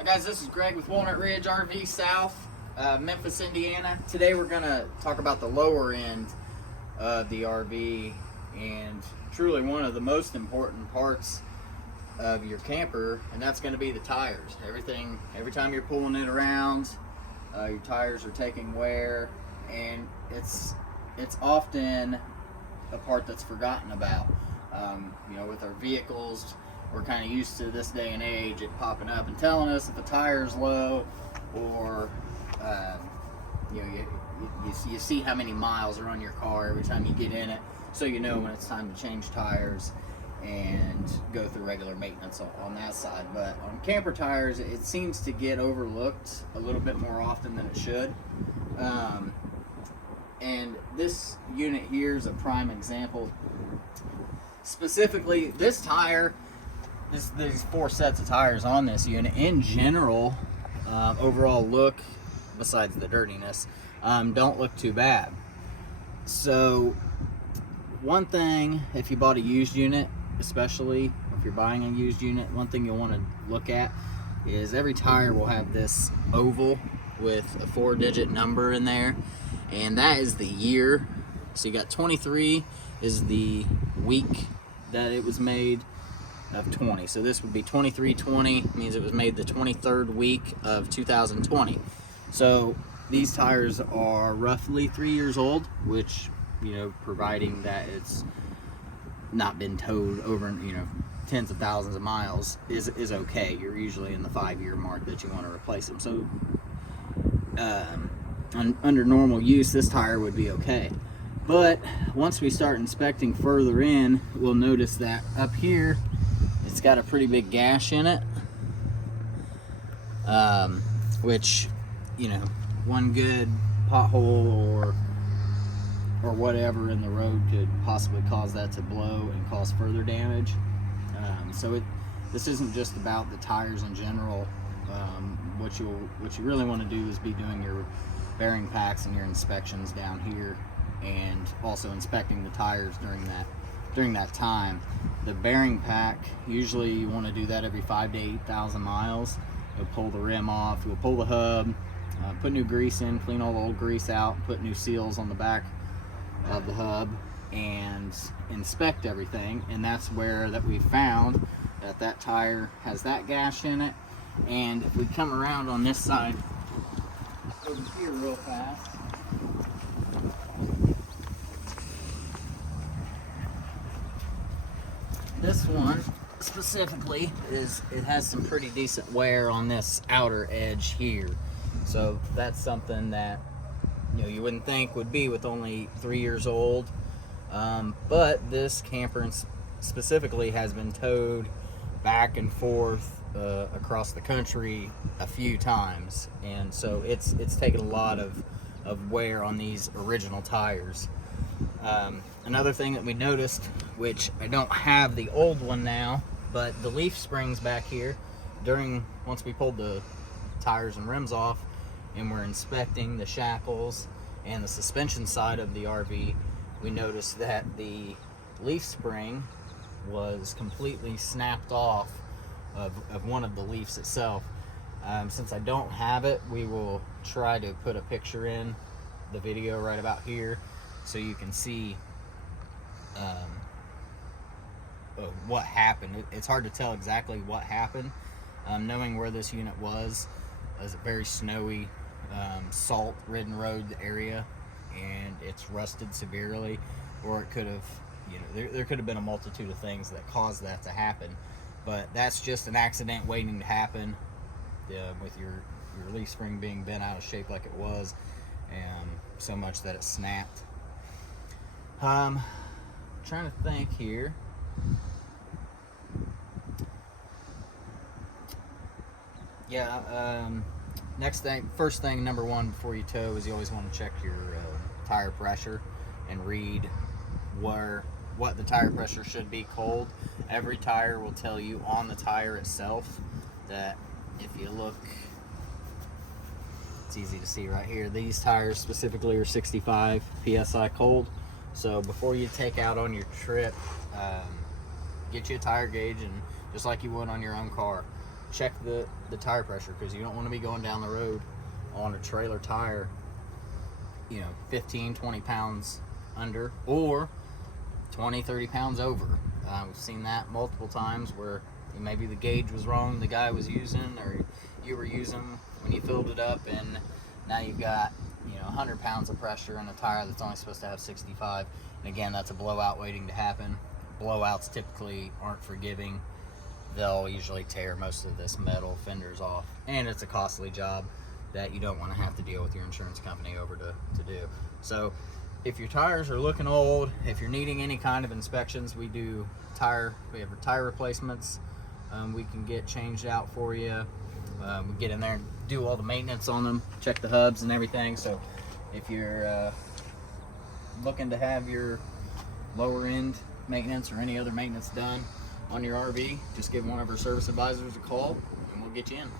Hi guys, this is Greg with Walnut Ridge RV South, Memphis, Indiana. Today we're going to talk about the lower end of the RV, and truly one of the most important parts of your camper, and that's going to be the tires. Every time you're pulling it around, your tires are taking wear, and it's often a part that's forgotten about. With our vehicles, we're kind of used to this day and age it popping up and telling us if the tire's low, or you see how many miles are on your car every time you get in it, so you know when it's time to change tires and go through regular maintenance on that side. But on camper tires, it seems to get overlooked a little bit more often than it should. And this unit here is a prime example. Specifically, this tire, there's 4 sets of tires on this unit. In general, overall look, besides the dirtiness, don't look too bad. So one thing, if you bought a used unit, especially if you're buying a used unit, one thing you'll want to look at is every tire will have this oval with a 4-digit number in there, and that is the year. So you got 23 is the week that it was made of 20. So this would be 2320, means it was made the 23rd week of 2020. So these tires are roughly 3 years old, which, providing that it's not been towed over, tens of thousands of miles, is okay. You're usually in the 5-year mark that you want to replace them. So under normal use, this tire would be okay. But once we start inspecting further in, we'll notice that up here it's got a pretty big gash in it, which, one good pothole or whatever in the road could possibly cause that to blow and cause further damage. This isn't just about the tires in general. What you really want to do is be doing your bearing packs and your inspections down here, and also inspecting the tires during that time. The bearing pack, usually you want to do that every 5,000 to 8,000 miles. You'll pull the rim off, you'll pull the hub, put new grease in, clean all the old grease out, put new seals on the back of the hub, and inspect everything. And that's where that we found that tire has that gash in it. And if we come around on this side over here real fast, this one specifically it has some pretty decent wear on this outer edge here. So that's something that you wouldn't think would be with only 3 years old, but this camper specifically has been towed back and forth across the country a few times, and so it's taken a lot of wear on these original tires. Another thing that we noticed, which I don't have the old one now, but the leaf springs back here, once we pulled the tires and rims off and we're inspecting the shackles and the suspension side of the RV, we noticed that the leaf spring was completely snapped off of one of the leaves itself. Since I don't have it, we will try to put a picture in the video right about here so you can see what happened. It's hard to tell exactly what happened. Knowing where this unit was a very snowy, salt-ridden road area, and it's rusted severely, or it could have, there could have been a multitude of things that caused that to happen. But that's just an accident waiting to happen, with your leaf spring being bent out of shape like it was, and so much that it snapped. Trying to think here. First thing, number one, before you tow, is you always want to check your tire pressure and read what the tire pressure should be cold. Every tire will tell you on the tire itself that, if you look, it's easy to see right here, these tires specifically are 65 psi cold. So before you take out on your trip, get you a tire gauge, and just like you would on your own car, check the tire pressure, because you don't want to be going down the road on a trailer tire, 15-20 pounds under, or 20-30 pounds over. We've seen that multiple times where maybe the gauge was wrong the guy was using, or you were using when you filled it up, and now you've got 100 pounds of pressure in a tire that's only supposed to have 65. And again, that's a blowout waiting to happen. Blowouts typically aren't forgiving. They'll usually tear most of this metal fenders off, and it's a costly job that you don't want to have to deal with your insurance company over to do. So if your tires are looking old, if you're needing any kind of inspections, we have tire replacements. We can get changed out for you. We get in there and do all the maintenance on them, check the hubs and everything. So if you're looking to have your lower end maintenance or any other maintenance done on your RV, just give one of our service advisors a call and we'll get you in.